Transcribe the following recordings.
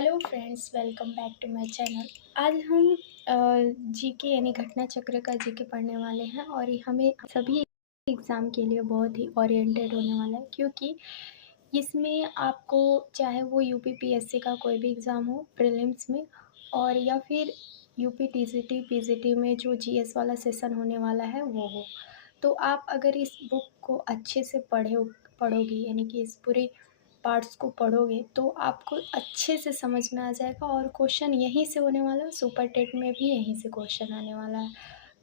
Hello friends, welcome back to my channel. आज हम GK यानी घटना चक्र का जीके पढ़ने वाले हैं और ये हमें सभी एग्ज़ाम के लिए बहुत ही ओरिएंटेड होने वाला है, क्योंकि इसमें आपको चाहे वो यूपी पीएससी का कोई भी एग्ज़ाम हो प्रीलिम्स में, और या फिर यूपी टीजीटी पीजीटी में जो जीएस वाला सेशन होने वाला है वो हो, तो आप अगर इस बुक को अच्छे से पढ़ोगे यानी कि इस पूरे पार्ट्स को पढ़ोगे तो आपको अच्छे से समझ में आ जाएगा। और क्वेश्चन यहीं से होने वाला है, सुपर टेट में भी यहीं से क्वेश्चन आने वाला है।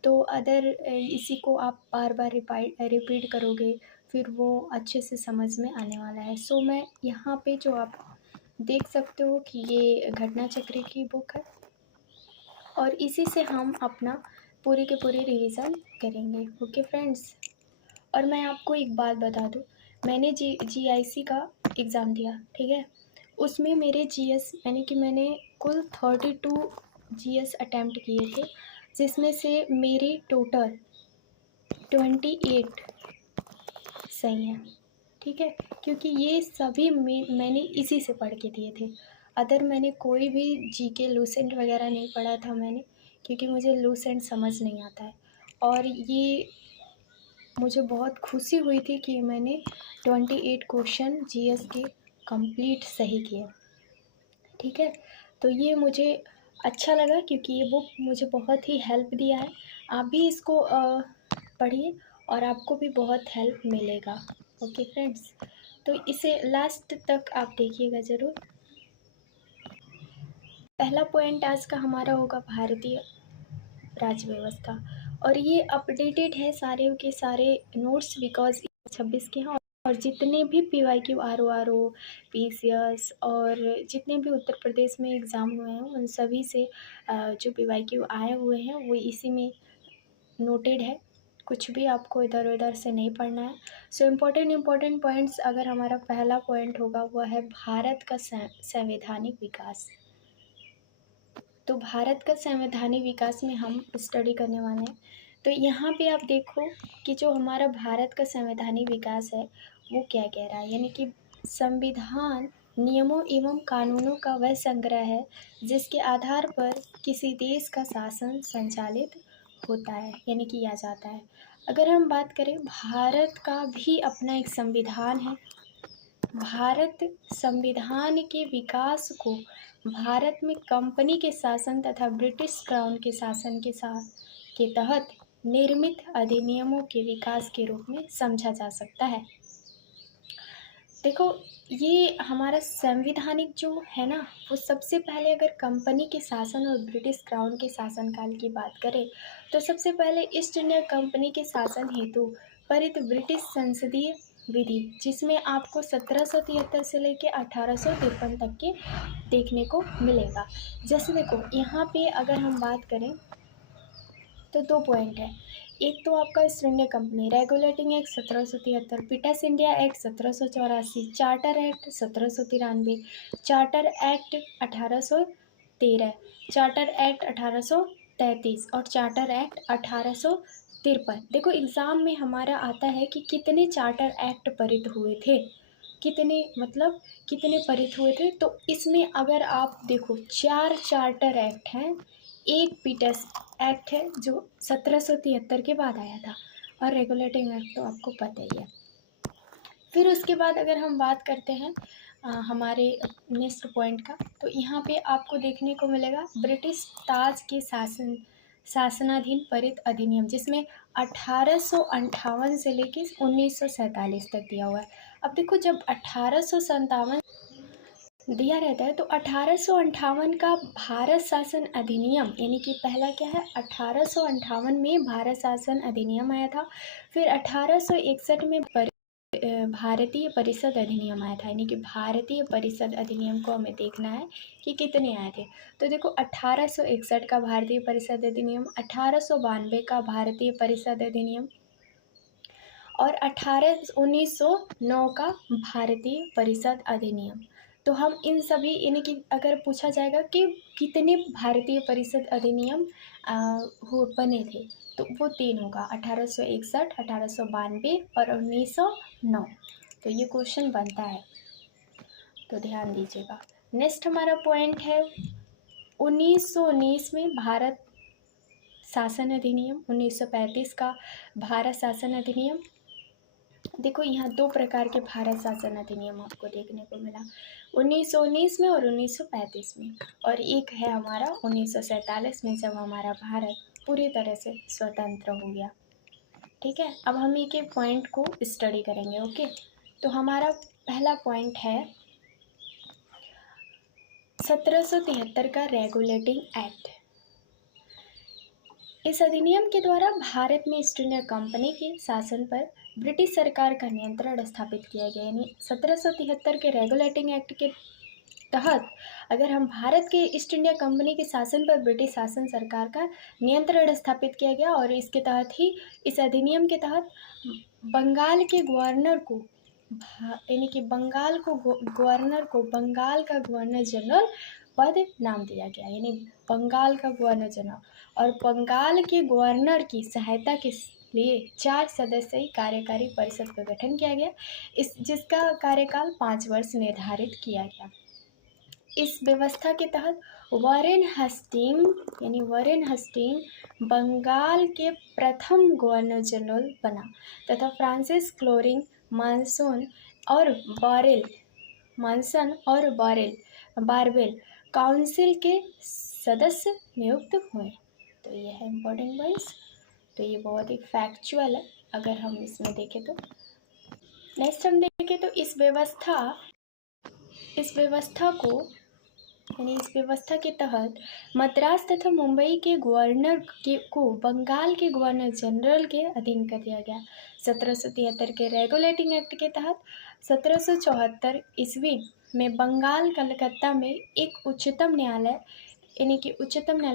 तो अदर इसी को आप बार बार रिपीट करोगे फिर वो अच्छे से समझ में आने वाला है। सो मैं यहाँ पे जो आप देख सकते हो कि ये घटना चक्र की बुक है और इसी से हम अपना पूरी के पूरी रिवीजन करेंगे। ओके फ्रेंड्स, और मैं आपको एक बात बता दूँ, मैंने जीआईसी का एग्ज़ाम दिया, ठीक है। उसमें मेरे जीएस यानी कि मैंने कुल 32 जीएस अटैम्प्ट किए थे, जिसमें से मेरे टोटल 28 सही हैं, ठीक है। क्योंकि ये सभी मैंने इसी से पढ़ के दिए थे। अदर मैंने कोई भी जीके लूसेंट वगैरह नहीं पढ़ा था मैंने, क्योंकि मुझे लूसेंट समझ नहीं आता है। और ये मुझे बहुत खुशी हुई थी कि मैंने 28 क्वेश्चन जीएस के कंप्लीट सही किए, ठीक है। तो ये मुझे अच्छा लगा क्योंकि ये बुक मुझे बहुत ही हेल्प दिया है। आप भी इसको पढ़िए और आपको भी बहुत हेल्प मिलेगा। ओके फ्रेंड्स, तो इसे लास्ट तक आप देखिएगा ज़रूर। पहला पॉइंट आज का हमारा होगा भारतीय राज्य व्यवस्था, और ये अपडेटेड है सारे के सारे नोट्स, बिकॉज 26 के हैं। और जितने भी PYQ RO PCS और जितने भी उत्तर प्रदेश में एग्ज़ाम हुए हैं उन सभी से जो PYQ आए हुए हैं वो इसी में नोटेड है। कुछ भी आपको इधर उधर से नहीं पढ़ना है। सो इम्पोर्टेंट पॉइंट्स, अगर हमारा पहला पॉइंट होगा वह है भारत का संवैधानिक विकास। तो भारत का संवैधानिक विकास में हम स्टडी करने वाले हैं। तो यहाँ पे आप देखो कि जो हमारा भारत का संवैधानिक विकास है वो क्या कह रहा है, यानी कि संविधान नियमों एवं कानूनों का वह संग्रह है जिसके आधार पर किसी देश का शासन संचालित होता है यानी कि किया जाता है। अगर हम बात करें, भारत का भी अपना एक संविधान है। भारत संविधान के विकास को भारत में कंपनी के शासन तथा ब्रिटिश क्राउन के शासन के तहत निर्मित अधिनियमों के विकास के रूप में समझा जा सकता है। देखो, ये हमारा संविधानिक जो है ना, वो सबसे पहले अगर कंपनी के शासन और ब्रिटिश क्राउन के शासनकाल की बात करें तो सबसे पहले ईस्ट इंडिया कंपनी के शासन हेतु पारित ब्रिटिश संसदीय विधि, जिसमें आपको 1773 से लेकर 1853 तक के देखने को मिलेगा। जैसे देखो यहाँ पे अगर हम बात करें तो 2 पॉइंट है। एक तो आपका East India Company Regulating Act 1773, Pitt's India Act 1784, Charter Act 1793, Charter Act 1813, Charter Act 1833 और चार्टर एक्ट 1853। देखो एग्ज़ाम में हमारा आता है कि कितने चार्टर एक्ट पारित हुए थे, कितने पारित हुए थे। तो इसमें अगर आप देखो 4 चार्टर एक्ट हैं, एक पीटस एक्ट है जो 1773 के बाद आया था, और रेगुलेटिंग एक्ट तो आपको पता ही है। फिर उसके बाद अगर हम बात करते हैं हमारे नेक्स्ट पॉइंट का, तो यहाँ पे आपको देखने को मिलेगा ब्रिटिश ताज के शासनाधीन पारित अधिनियम, जिसमें 1858 से लेकर 1947 तक दिया हुआ है। अब देखो, जब 1857 दिया रहता है तो 1858 का भारत शासन अधिनियम, यानी कि पहला क्या है, 1858 में भारत शासन अधिनियम आया था। फिर 1861 में भारतीय परिषद अधिनियम आया था, यानी कि भारतीय परिषद अधिनियम को हमें देखना है कि कितने आए थे। तो देखो 1861 का भारतीय परिषद अधिनियम, 1892 का भारतीय परिषद अधिनियम और 1909 का भारतीय परिषद अधिनियम। तो हम इन सभी, यानी कि अगर पूछा जाएगा कि कितने भारतीय परिषद अधिनियम बने थे, तो वो 3 होगा, 1861, 1892 और 1909। तो ये क्वेश्चन बनता है, तो ध्यान दीजिएगा। नेक्स्ट हमारा पॉइंट है 1919 में भारत शासन अधिनियम, 1935 का भारत शासन अधिनियम। देखो यहाँ दो प्रकार के भारत शासन अधिनियम आपको देखने को मिला, 1919 में और 1935 में, और एक है हमारा 1947 में, जब हमारा भारत पूरी तरह से स्वतंत्र हो गया। ठीक है, अब हम एक एक पॉइंट को स्टडी करेंगे। ओके, तो हमारा पहला पॉइंट है 1773 का रेगुलेटिंग एक्ट। इस अधिनियम के द्वारा भारत में ईस्ट इंडिया कंपनी के शासन पर ब्रिटिश सरकार का नियंत्रण स्थापित किया गया। यानी 1773 के रेगुलेटिंग एक्ट के तहत अगर हम भारत के ईस्ट इंडिया कंपनी के शासन पर ब्रिटिश शासन सरकार का नियंत्रण स्थापित किया गया, और इसके तहत ही इस अधिनियम के तहत बंगाल के गवर्नर को यानी कि बंगाल का गवर्नर जनरल पद नाम दिया गया। यानी बंगाल का गवर्नर जनरल, और बंगाल के गवर्नर की सहायता के लिए 4 सदस्यीय कार्यकारी परिषद का गठन किया गया, जिसका कार्यकाल 5 वर्ष निर्धारित किया गया। इस व्यवस्था के तहत वॉरेन हस्टिंग बंगाल के प्रथम गवर्नर जनरल बना, तथा फ्रांसिस क्लोरिंग मानसन और बारवेल काउंसिल के सदस्य नियुक्त हुए। तो ये है इम्पोर्टेंट पॉइंट्स। तो ये बहुत ही फैक्चुअल है अगर हम इसमें देखें तो। नेक्स्ट हम देखें तो इस व्यवस्था के तहत मद्रास तथा मुंबई के गवर्नर को बंगाल के गवर्नर जनरल के अधीन कर दिया गया। 1773 के रेगुलेटिंग एक्ट के तहत 1774 ईस्वी में बंगाल कलकत्ता में एक उच्चतम न्यायालय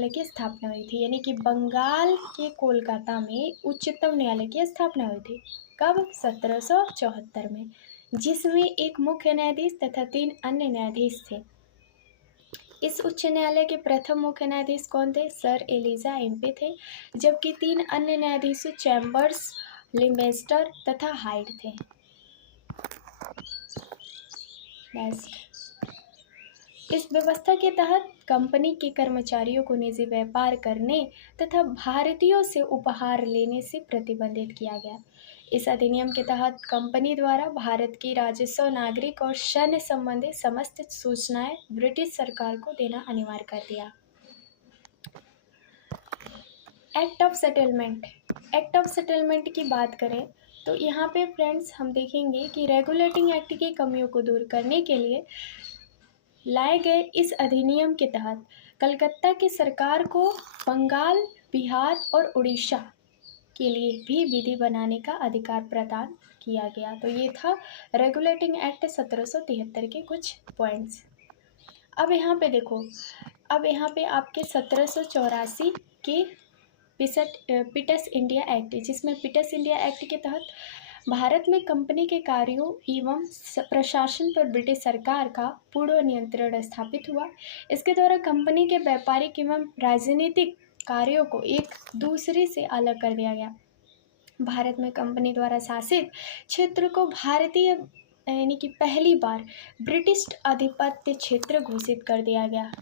की स्थापना हुई थी। यानी कि बंगाल के कोलकाता में उच्चतम न्यायालय की स्थापना हुई थी। कब? 1774 में, जिसमें एक मुख्य न्यायाधीश तथा 3 अन्य न्यायाधीश थे। इस उच्च न्यायालय के प्रथम मुख्य न्यायाधीश कौन थे? सर एलिजा एम्पे थे, जबकि 3 अन्य न्यायाधीश चैम्बर्स, लिमेस्टर तथा हाइड थे। इस व्यवस्था के तहत कंपनी के कर्मचारियों को निजी व्यापार करने तथा भारतीयों से उपहार लेने से प्रतिबंधित किया गया। इस अधिनियम के तहत कंपनी द्वारा भारत की राजस्व, नागरिक और सैन्य संबंधी समस्त सूचनाएं ब्रिटिश सरकार को देना अनिवार्य कर दिया। एक्ट ऑफ सेटलमेंट की बात करें तो यहाँ पे फ्रेंड्स हम देखेंगे कि रेगुलेटिंग एक्ट की कमियों को दूर करने के लिए लाए गए इस अधिनियम के तहत कलकत्ता की सरकार को बंगाल, बिहार और उड़ीसा के लिए भी विधि बनाने का अधिकार प्रदान किया गया। तो ये था रेगुलेटिंग एक्ट 1773 के कुछ पॉइंट्स। अब यहाँ पे देखो, अब यहाँ पे आपके 1784 के पिटस इंडिया एक्ट, जिसमें पिटस इंडिया एक्ट के तहत भारत में कंपनी के कार्यों एवं प्रशासन पर ब्रिटिश सरकार का पूर्ण नियंत्रण स्थापित हुआ। इसके द्वारा कंपनी के व्यापारिक एवं राजनीतिक कार्यों को एक दूसरे से अलग कर दिया गया। भारत में कंपनी द्वारा शासित क्षेत्र को भारतीय यानी कि पहली बार ब्रिटिश आधिपत्य क्षेत्र घोषित कर दिया गया।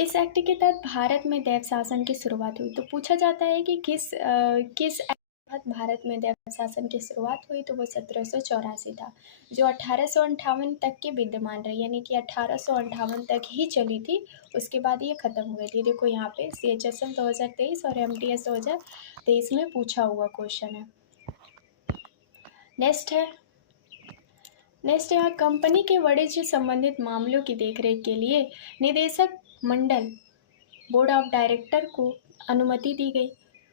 इस एक्ट के तहत भारत में दैव शासन की शुरुआत हुई। तो पूछा जाता है कि किस भारत में दैव शासन की शुरुआत हुई, तो वो 1784 था, जो 1858 तक के विद्यमान रही। यानी कि 1858 तक ही चली थी, उसके बाद ये ख़त्म हो गई थी। देखो यहाँ पे CHSL 2023 और MTS 2023 में पूछा हुआ क्वेश्चन है। नेक्स्ट यहाँ कंपनी के वाणिज्य संबंधित मामलों की देखरेख के लिए निदेशक मंडल, बोर्ड ऑफ डायरेक्टर को अनुमति दी गई,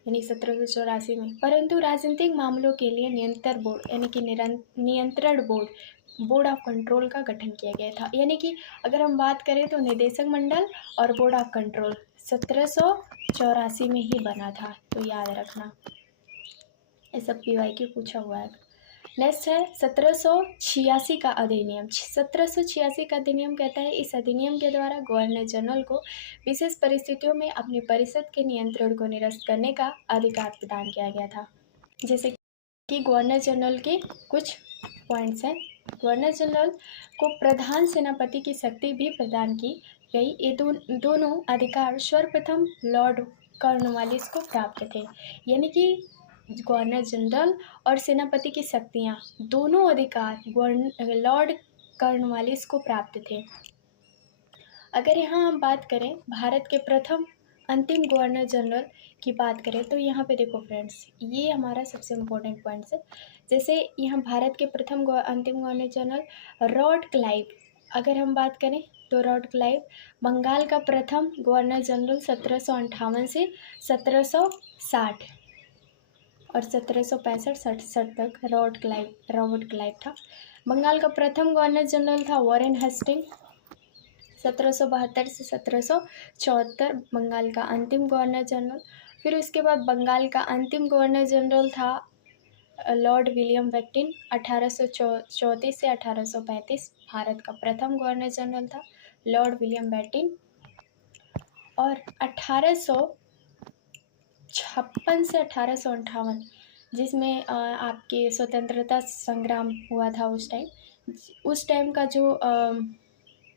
यानी 1784 में। परंतु राजनीतिक मामलों के लिए नियंत्रण बोर्ड यानी कि नियंत्रण बोर्ड ऑफ कंट्रोल का गठन किया गया था। यानी कि अगर हम बात करें तो निदेशक मंडल और बोर्ड ऑफ कंट्रोल 1784 में ही बना था, तो याद रखना, ये सब PYQ पूछा हुआ है। नेक्स्ट है 1786 का अधिनियम। 1786 का अधिनियम कहता है, इस अधिनियम के द्वारा गवर्नर जनरल को विशेष परिस्थितियों में अपनी परिषद के नियंत्रण को निरस्त करने का अधिकार प्रदान किया गया था। जैसे कि गवर्नर जनरल के कुछ पॉइंट्स हैं, गवर्नर जनरल को प्रधान सेनापति की शक्ति भी प्रदान की गई। ये दोनों अधिकार सर्वप्रथम लॉर्ड कॉर्नवालिस को प्राप्त थे। यानी कि गवर्नर जनरल और सेनापति की शक्तियाँ दोनों अधिकार लॉर्ड कॉर्नवालिस को प्राप्त थे। अगर यहाँ हम बात करें भारत के प्रथम अंतिम गवर्नर जनरल की बात करें तो यहाँ पे देखो फ्रेंड्स, ये हमारा सबसे इम्पोर्टेंट पॉइंट्स है। जैसे यहाँ भारत के प्रथम अंतिम गवर्नर जनरल लॉर्ड क्लाइव, अगर हम बात करें तो लॉर्ड क्लाइव बंगाल का प्रथम गवर्नर जनरल 1758 से 1760 और 1765-67 तक रॉबर्ट क्लाइव था। बंगाल का प्रथम गवर्नर जनरल था वॉरेन हेस्टिंग, 1772 से 1774 बंगाल का अंतिम गवर्नर जनरल। फिर उसके बाद बंगाल का अंतिम गवर्नर जनरल था लॉर्ड विलियम बेंटिक, 1834 से 1835 भारत का प्रथम गवर्नर जनरल था लॉर्ड विलियम बेंटिक। और 1856 से 1858 जिसमें आपके स्वतंत्रता संग्राम हुआ था, उस टाइम का जो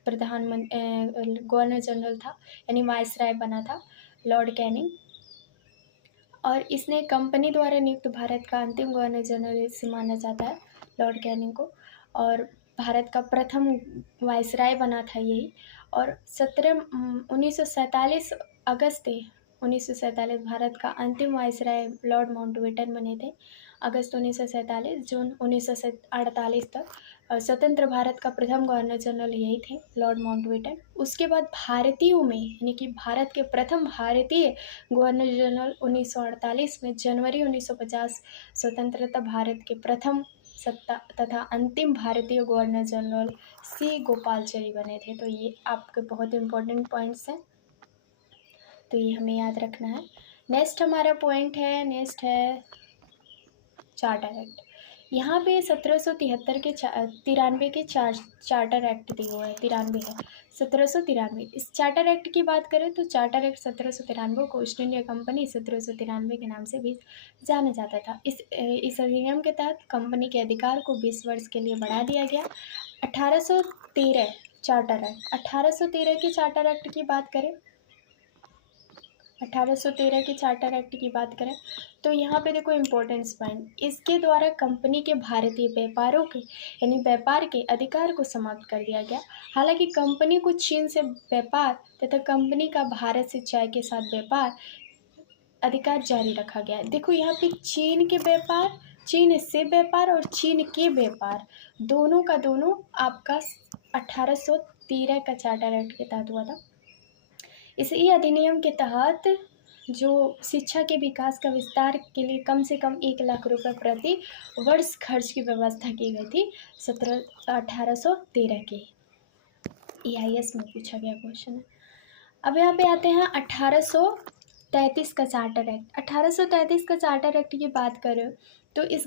गवर्नर जनरल था यानी वायसराय बना था लॉर्ड कैनिंग, और इसने कंपनी द्वारा नियुक्त भारत का अंतिम गवर्नर जनरल से माना जाता है लॉर्ड कैनिंग को, और भारत का प्रथम वायसराय बना था यही। और 1947 अगस्त 1947 भारत का अंतिम वायसराय लॉर्ड माउंटबेटन बने थे। अगस्त 1947 जून 1948 तक स्वतंत्र भारत का प्रथम गवर्नर जनरल यही थे लॉर्ड माउंटबेटन। उसके बाद भारतीयों में यानी कि भारत के प्रथम भारतीय गवर्नर जनरल 1948 में जनवरी 1950 स्वतंत्रता भारत के प्रथम तथा अंतिम भारतीय गवर्नर जनरल सी गोपालचरी बने थे। तो ये आपके बहुत इंपॉर्टेंट पॉइंट्स हैं, तो ये हमें याद रखना है। नेक्स्ट हमारा पॉइंट है चार्टर एक्ट। यहाँ पे 1773 के 93 के चार्टर एक्ट दिए हुए हैं, 93 है 1793। इस चार्टर एक्ट की बात करें तो चार्टर एक्ट 1793 को ईस्ट इंडिया कंपनी 1793 के नाम से भी जाना जाता था। इस अधिनियम के तहत कंपनी के अधिकार को 20 वर्ष के लिए बढ़ा दिया गया। 1813 चार्टर एक्ट, 1813 के चार्टर एक्ट की बात करें 1813 के चार्टर एक्ट की बात करें तो यहाँ पे देखो इम्पोर्टेंस पॉइंट, इसके द्वारा कंपनी के भारतीय व्यापारों के यानी व्यापार के अधिकार को समाप्त कर दिया गया। हालांकि कंपनी को चीन से व्यापार तथा कंपनी का भारत से चाय के साथ व्यापार अधिकार जारी रखा गया। देखो यहाँ पे चीन के व्यापार, चीन से व्यापार और चीन के व्यापार दोनों का दोनों आपका 1813 का चार्टर एक्ट के तहत हुआ था। इसी अधिनियम के तहत जो शिक्षा के विकास का विस्तार के लिए कम से कम 1 लाख रुपए प्रति वर्ष खर्च की व्यवस्था की गई थी 1813 के। EIS में पूछा गया क्वेश्चन है। अब यहाँ पे आते हैं 1833 का चार्टर एक्ट। 1833 का चार्टर एक्ट की बात करें तो इस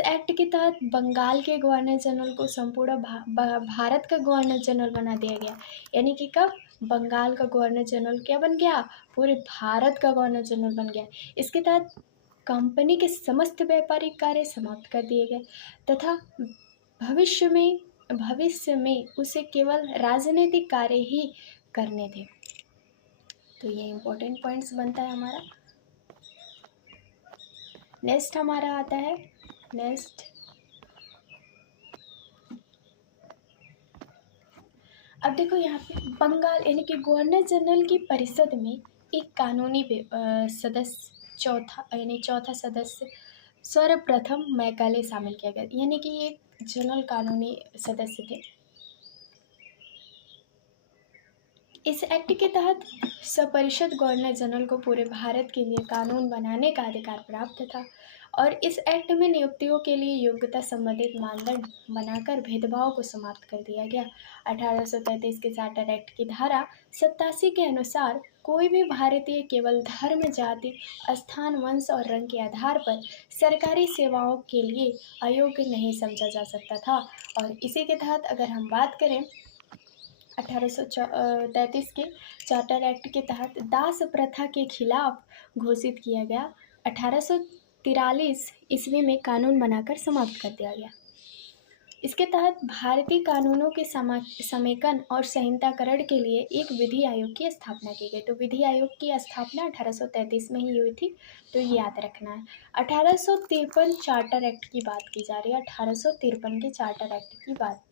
एक्ट के तहत बंगाल के गवर्नर जनरल को संपूर्ण भारत का गवर्नर जनरल बना दिया गया। यानी कि कब बंगाल का गवर्नर जनरल क्या बन गया, पूरे भारत का गवर्नर जनरल बन गया। इसके तहत कंपनी के समस्त व्यापारिक कार्य समाप्त कर दिए गए तथा भविष्य में उसे केवल राजनीतिक कार्य ही करने थे। तो ये इम्पोर्टेंट पॉइंट्स बनता है हमारा। नेक्स्ट हमारा आता है अब देखो यहाँ पे बंगाल यानी कि गवर्नर जनरल की परिषद में एक कानूनी सदस्य चौथा सदस्य सर्वप्रथम मैकाले शामिल किया गया, यानी कि ये जनरल कानूनी सदस्य थे। इस एक्ट के तहत सपरिषद गवर्नर जनरल को पूरे भारत के लिए कानून बनाने का अधिकार प्राप्त था और इस एक्ट में नियुक्तियों के लिए योग्यता संबंधित मानदंड बनाकर भेदभाव को समाप्त कर दिया गया। 1833 के चार्टर एक्ट की धारा 87 के अनुसार कोई भी भारतीय केवल धर्म, जाति, स्थान, वंश और रंग के आधार पर सरकारी सेवाओं के लिए अयोग्य नहीं समझा जा सकता था। और इसी के तहत अगर हम बात करें 1833 के चार्टर एक्ट के तहत दास प्रथा के खिलाफ घोषित किया गया। 1843 ईस्वी में कानून बनाकर समाप्त कर दिया गया। इसके तहत भारतीय कानूनों के समेकन और संहिताकरण के लिए एक विधि आयोग की स्थापना की गई। तो विधि आयोग की स्थापना 1833 में ही हुई थी, तो ये याद रखना है। 1853 चार्टर एक्ट की बात की जा रही है, 1853 के चार्टर एक्ट की बात।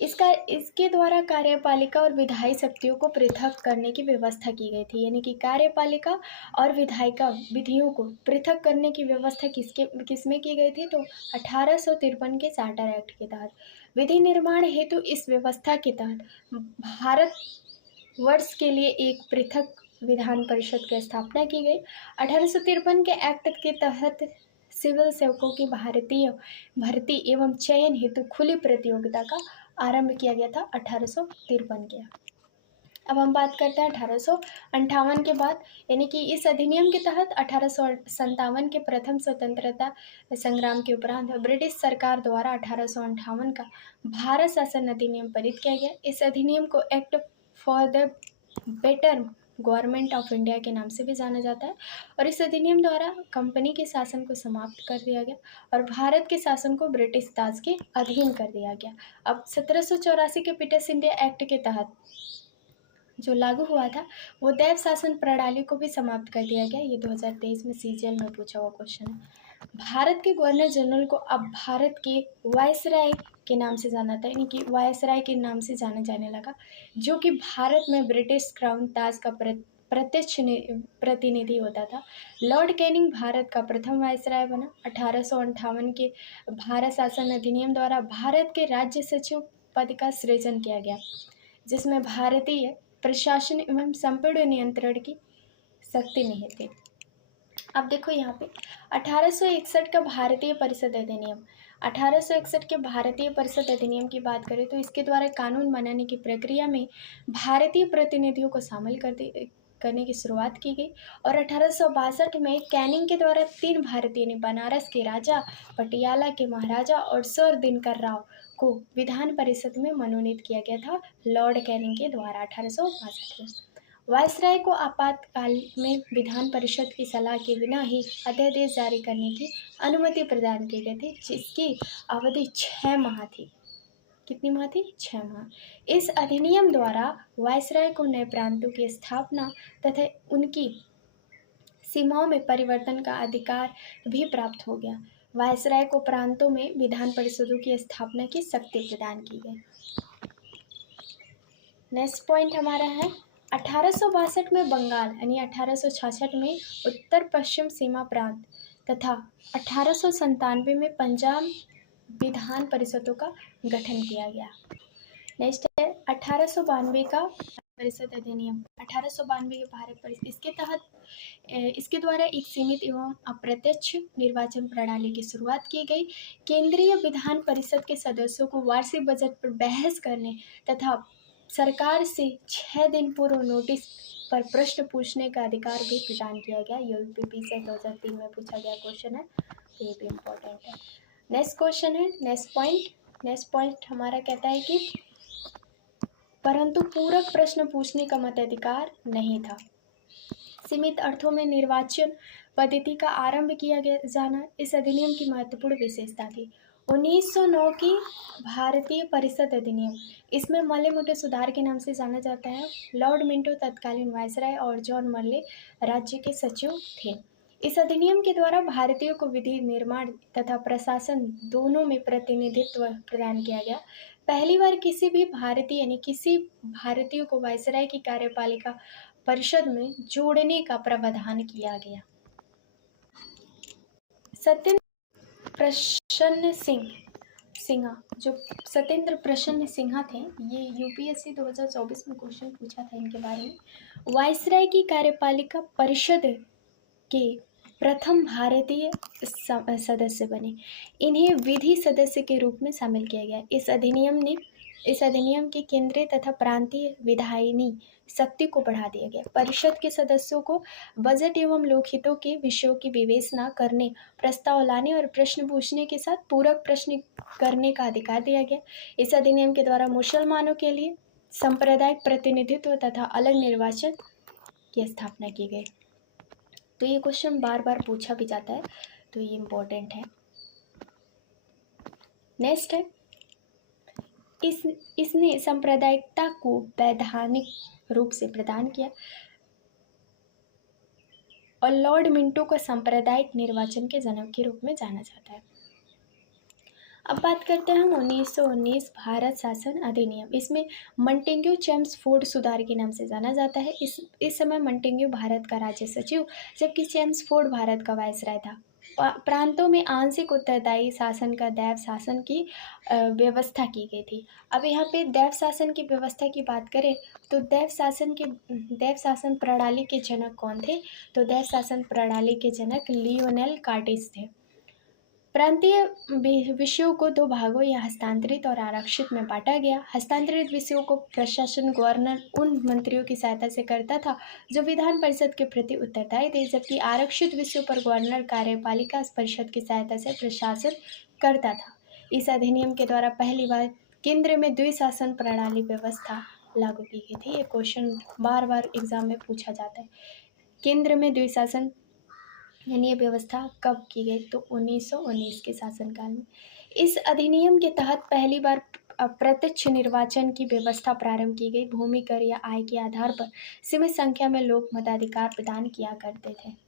इसके द्वारा कार्यपालिका और विधायी शक्तियों को पृथक करने की व्यवस्था की गई थी, यानी कि कार्यपालिका और विधायिका विधियों को पृथक करने की व्यवस्था किसमें की गई थी? तो 1853 के चार्टर एक्ट के तहत। विधि निर्माण हेतु इस व्यवस्था के तहत भारत वर्ष के लिए एक पृथक विधान परिषद की स्थापना की गई। 1853 के एक्ट के तहत सिविल सेवकों की भर्ती एवं चयन हेतु खुली प्रतियोगिता का आरंभ किया गया था 1853 के। अब हम बात करते हैं 1858 के बाद, यानी कि इस अधिनियम के तहत 1857 के प्रथम स्वतंत्रता संग्राम के उपरांत ब्रिटिश सरकार द्वारा 1858 का भारत शासन अधिनियम पारित किया गया। इस अधिनियम को act for the better government of India के नाम से भी जाना जाता है, और इस अधिनियम द्वारा कंपनी के शासन को समाप्त कर दिया गया और भारत के शासन को ब्रिटिश ताज के अधीन कर दिया गया। अब 1784 के पीटर्स इंडिया एक्ट के तहत जो लागू हुआ था वो दैव शासन प्रणाली को भी समाप्त कर दिया गया। ये 2023 में सीजीएल में पूछा हुआ क्वेश्चन है। भारत के गवर्नर जनरल को अब भारत के वायसराय के नाम से जाना था, यानी कि वायसराय के नाम से जाना जाने लगा, जो कि भारत में ब्रिटिश क्राउन ताज का प्रत्यक्ष प्रतिनिधि होता था। लॉर्ड कैनिंग भारत का प्रथम वायसराय बना। 1858 के भारत शासन अधिनियम द्वारा भारत के राज्य सचिव पद का सृजन किया गया, जिसमें भारतीय प्रशासन एवं संपूर्ण नियंत्रण की शक्ति निहित थी। अब देखो यहाँ पे 1861 का भारतीय परिषद अधिनियम। 1861 के भारतीय परिषद अधिनियम की बात करें तो इसके द्वारा कानून बनाने की प्रक्रिया में भारतीय प्रतिनिधियों को शामिल करने की शुरुआत की गई, और 1862 में कैनिंग के द्वारा 3 भारतीय बनारस के राजा, पटियाला के महाराजा और सर दिनकर राव को विधान परिषद में मनोनीत किया गया था लॉर्ड कैनिंग के द्वारा 1862 में। वायसराय को आपातकाल में विधान परिषद की सलाह के बिना ही अध्यादेश जारी करने की अनुमति प्रदान की गई थी, जिसकी अवधि 6 माह थी। कितनी माह थी? 6 माह। इस अधिनियम द्वारा वायसराय को नए प्रांतों की स्थापना तथा उनकी सीमाओं में परिवर्तन का अधिकार भी प्राप्त हो गया। वायसराय को प्रांतों में विधान परिषदों की स्थापना की शक्ति प्रदान की गई। नेक्स्ट पॉइंट हमारा है 1862 में बंगाल यानी 1866 में उत्तर पश्चिम सीमा प्रांत तथा 1897 में पंजाब विधान परिषदों का गठन किया गया। नेक्स्ट है 1892 का परिषद अधिनियम। 1892 के भारत परिषद, इसके तहत इसके द्वारा एक सीमित एवं अप्रत्यक्ष निर्वाचन प्रणाली की शुरुआत की गई। केंद्रीय विधान परिषद के सदस्यों को वार्षिक बजट पर बहस करने तथा सरकार से 6 दिन पूर्व नोटिस पर प्रश्न पूछने का अधिकार भी प्रदान किया गया। यूपीपी से 2003 में पूछा गया क्वेश्चन है, तो ये भी इम्पोर्टेंट है। नेक्स्ट क्वेश्चन है, नेक्स्ट पॉइंट हमारा कहता है कि परंतु पूरक प्रश्न पूछने का मताधिकार नहीं था। सीमित अर्थों में निर्वाचन पद्धति का आरंभ किया जाना इस अधिनियम की महत्वपूर्ण विशेषता थी। 1909 की भारतीय परिषद अधिनियम, इसमें मल्ले मोटे सुधार के नाम से जाना जाता है। लॉर्ड मिंटो तत्कालीन वायसराय और जॉन मल्ले राज्य के सचिव थे। इस अधिनियम के द्वारा भारतीयों को विधि निर्माण तथा प्रशासन दोनों में प्रतिनिधित्व प्रदान किया गया। पहली बार किसी भी भारतीय यानी किसी भारतीय को वायसराय की कार्यपालिका परिषद में जोड़ने का प्रावधान किया गया। जो सत्येंद्र प्रसन्न सिन्हा थे, ये यूपीएससी 2024 में क्वेश्चन पूछा था इनके बारे में। वायसराय की कार्यपालिका परिषद के प्रथम भारतीय सदस्य बने। इन्हें विधि सदस्य के रूप में शामिल किया गया। इस अधिनियम के केंद्रीय तथा प्रांतीय विधायिनी शक्ति को बढ़ा दिया गया। परिषद के सदस्यों को बजट एवं लोकहितों के विषयों की विवेचना करने, प्रस्ताव लाने और प्रश्न पूछने के साथ पूरक प्रश्न करने का अधिकार दिया गया। इस अधिनियम के द्वारा मुसलमानों के लिए सांप्रदायिक प्रतिनिधित्व तथा अलग निर्वाचन की स्थापना की गई। तो ये क्वेश्चन बार बार पूछा भी जाता है, तो ये इम्पोर्टेंट है। नेक्स्ट है, इसने सांप्रदायिकता को वैधानिक रूप से प्रदान किया और लॉर्ड मिंटो को सांप्रदायिक निर्वाचन के जनक के रूप में जाना जाता है। अब बात करते हैं हम 1919 भारत शासन अधिनियम। इसमें मंटेग्यू चेम्सफोर्ड सुधार के नाम से जाना जाता है। इस समय मंटेग्यू भारत का राज्य सचिव जबकि चेम्सफोर्ड भारत का वायसराय था। प्रांतों में आंशिक उत्तरदायी शासन का दैव शासन की व्यवस्था की गई थी। अब यहाँ पे दैव शासन की व्यवस्था की बात करें तो दैव शासन प्रणाली के जनक कौन थे? तो दैव शासन प्रणाली के जनक लियोनेल कार्टेस थे। प्रांतीय विषयों को दो भागों या हस्तांतरित और आरक्षित में बांटा गया। हस्तांतरित विषयों को प्रशासन गवर्नर उन मंत्रियों की सहायता से करता था जो विधान परिषद के प्रति उत्तरदायी थे, जबकि आरक्षित विषयों पर गवर्नर कार्यपालिका परिषद की सहायता से प्रशासन करता था। इस अधिनियम के द्वारा पहली बार केंद्र में द्विशासन प्रणाली व्यवस्था लागू की गई थी। ये क्वेश्चन बार बार एग्जाम में पूछा जाता है। केंद्र में द्विशासन यानी ये व्यवस्था कब की गई? तो 1919 के शासनकाल में। इस अधिनियम के तहत पहली बार प्रत्यक्ष निर्वाचन की व्यवस्था प्रारंभ की गई। भूमि कर या आय के आधार पर सीमित संख्या में लोग मताधिकार प्रदान किया करते थे।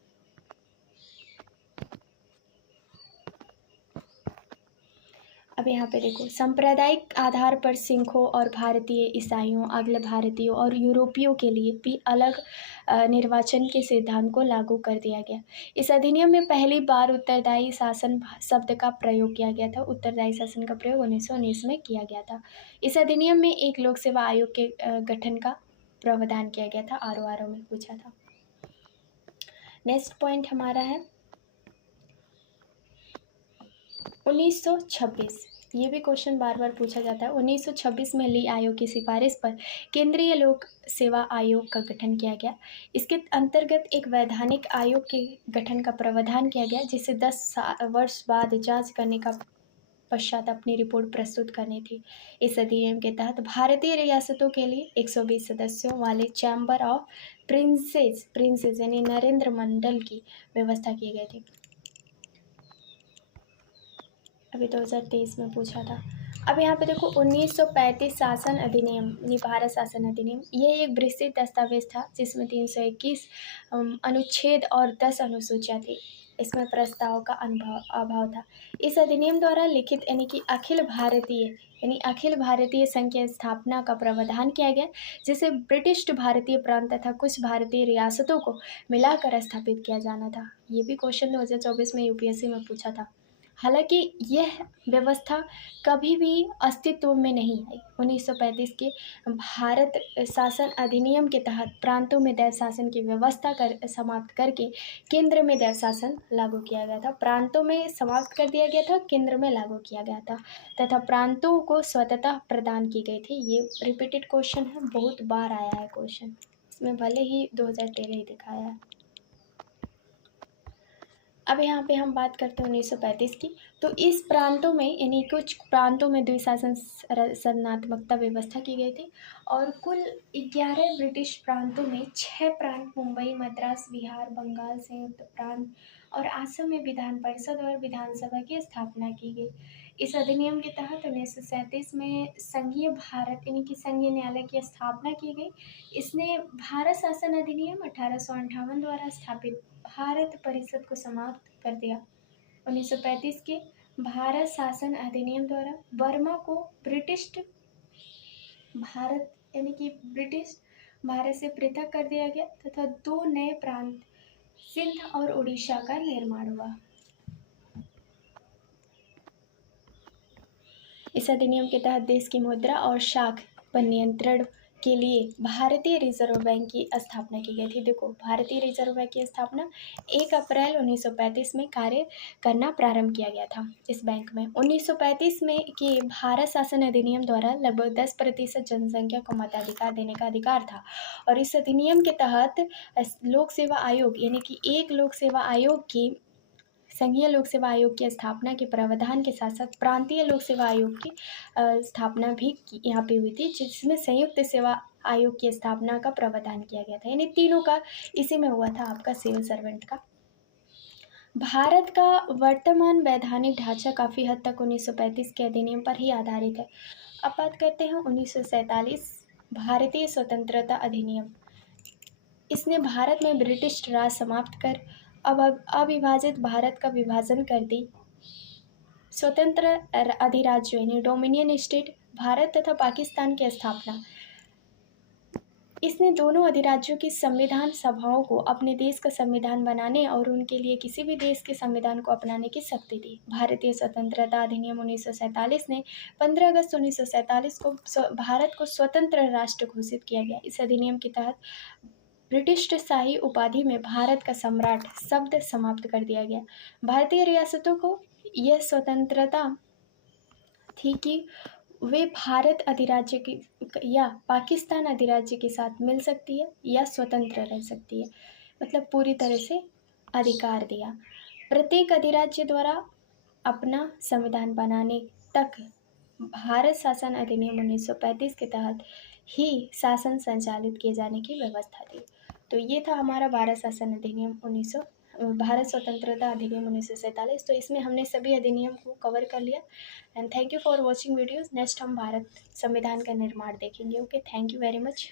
अब यहाँ पे देखो, सांप्रदायिक आधार पर सिखों और भारतीय ईसाइयों, अगले भारतीयों और यूरोपियों के लिए भी अलग निर्वाचन के सिद्धांत को लागू कर दिया गया। इस अधिनियम में पहली बार उत्तरदायी शासन शब्द का प्रयोग किया गया था। उत्तरदायी शासन का प्रयोग 1919 में किया गया था। इस अधिनियम में एक लोक सेवा आयोग के गठन का प्रावधान किया गया था। आरओ में पूछा था। नेक्स्ट पॉइंट हमारा है 1926। ये भी क्वेश्चन बार बार पूछा जाता है। 1926 में ली आयोग की सिफारिश पर केंद्रीय लोक सेवा आयोग का गठन किया गया। इसके अंतर्गत एक वैधानिक आयोग के गठन का प्रावधान किया गया, जिसे 10 वर्ष बाद जांच करने का पश्चात अपनी रिपोर्ट प्रस्तुत करनी थी। इस अधिनियम के तहत भारतीय रियासतों के लिए 120 सदस्यों वाले चैम्बर ऑफ प्रिंसेस यानी नरेंद्र मंडल की व्यवस्था की गई थी। अभी 2023 में पूछा था। अब यहाँ पे देखो 1935 शासन अधिनियम, ये भारत शासन अधिनियम, ये एक विस्तृत दस्तावेज था जिसमें 321 अनुच्छेद और 10 अनुसूचियाँ थी। इसमें प्रस्ताव का अभाव था। इस अधिनियम द्वारा लिखित यानी अखिल भारतीय संघ की स्थापना का प्रावधान किया गया, जिसे ब्रिटिश भारतीय प्रांत तथा कुछ भारतीय रियासतों को मिलाकर स्थापित किया जाना था। ये भी क्वेश्चन 2024 में यूपीएससी में पूछा था। हालांकि यह व्यवस्था कभी भी अस्तित्व में नहीं आई। 1935 के भारत शासन अधिनियम के तहत प्रांतों में दैव शासन की व्यवस्था समाप्त करके केंद्र में दैव शासन लागू किया गया था। प्रांतों में समाप्त कर दिया गया था, केंद्र में लागू किया गया था तथा प्रांतों को स्वतंत्रता प्रदान की गई थी। ये रिपीटेड क्वेश्चन है, बहुत बार आया है क्वेश्चन, इसमें भले ही 2013 ही दिखाया है। अब यहाँ पे हम बात करते हैं 1935 की। तो इस प्रांतों में यानी कुछ प्रांतों में द्विशासन शरणात्मकता व्यवस्था की गई थी और कुल 11 ब्रिटिश प्रांतों में 6 प्रांत मुंबई, मद्रास, बिहार, बंगाल, संयुक्त प्रांत और असम में विधान परिषद और विधानसभा की स्थापना की गई। इस अधिनियम के तहत 1937 में संघीय भारत यानी कि संघीय न्यायालय की स्थापना की गई। इसने भारत शासन अधिनियम 1858 द्वारा स्थापित भारत परिषद को समाप्त कर दिया। 1935 के भारत शासन अधिनियम द्वारा बर्मा को ब्रिटिश भारत से पृथक कर दिया गया तथा 2 नए प्रांत सिंध और उड़ीसा का निर्माण हुआ। इस अधिनियम के तहत देश की मुद्रा और शाख पर नियंत्रण के लिए भारतीय रिजर्व बैंक की स्थापना की गई थी। देखो, भारतीय रिजर्व बैंक की स्थापना 1 अप्रैल 1935 में कार्य करना प्रारंभ किया गया था इस बैंक में। 1935 में कि भारत शासन अधिनियम द्वारा लगभग 10% जनसंख्या को मताधिकार देने का अधिकार था और इस अधिनियम के तहत लोक सेवा आयोग यानी कि एक लोक सेवा आयोग की संघीय लोक सेवा आयोग की स्थापना के प्रावधान के साथ साथ प्रांतीय लोक सेवा आयोग की स्थापना भी यहाँ पे हुई थी, जिसमें संयुक्त सेवा आयोग की स्थापना का प्रावधान किया गया था। यानी तीनों का इसी में हुआ था, आपका सिविल सर्वेंट का। भारत का वर्तमान वैधानिक ढांचा काफ़ी हद तक 1935 के अधिनियम पर ही आधारित है। अब बात करते हैं 1947 भारतीय स्वतंत्रता अधिनियम। इसने भारत में ब्रिटिश राज समाप्त कर अब अविभाजित भारत का विभाजन कर दी। स्वतंत्र अधिराज्यों यानी डोमिनियन स्टेट भारत तथा पाकिस्तान की स्थापना। इसने दोनों अधिराज्यों की संविधान सभाओं को अपने देश का संविधान बनाने और उनके लिए किसी भी देश के संविधान को अपनाने की शक्ति दी। भारतीय स्वतंत्रता अधिनियम 1947 ने 15 अगस्त 1947 को भारत को स्वतंत्र राष्ट्र घोषित किया गया। इस अधिनियम के तहत ब्रिटिश शाही उपाधि में भारत का सम्राट शब्द समाप्त कर दिया गया। भारतीय रियासतों को यह स्वतंत्रता थी कि वे भारत अधिराज्य की या पाकिस्तान अधिराज्य के साथ मिल सकती है या स्वतंत्र रह सकती है, मतलब पूरी तरह से अधिकार दिया। प्रत्येक अधिराज्य द्वारा अपना संविधान बनाने तक भारत शासन अधिनियम 1935 के तहत ही शासन संचालित किए जाने की व्यवस्था थी। तो ये था हमारा भारत शासन अधिनियम भारत स्वतंत्रता अधिनियम 1947। तो इसमें हमने सभी अधिनियम को कवर कर लिया। And thank you for watching videos. Next हम भारत संविधान का निर्माण देखेंगे। Okay, thank you very much.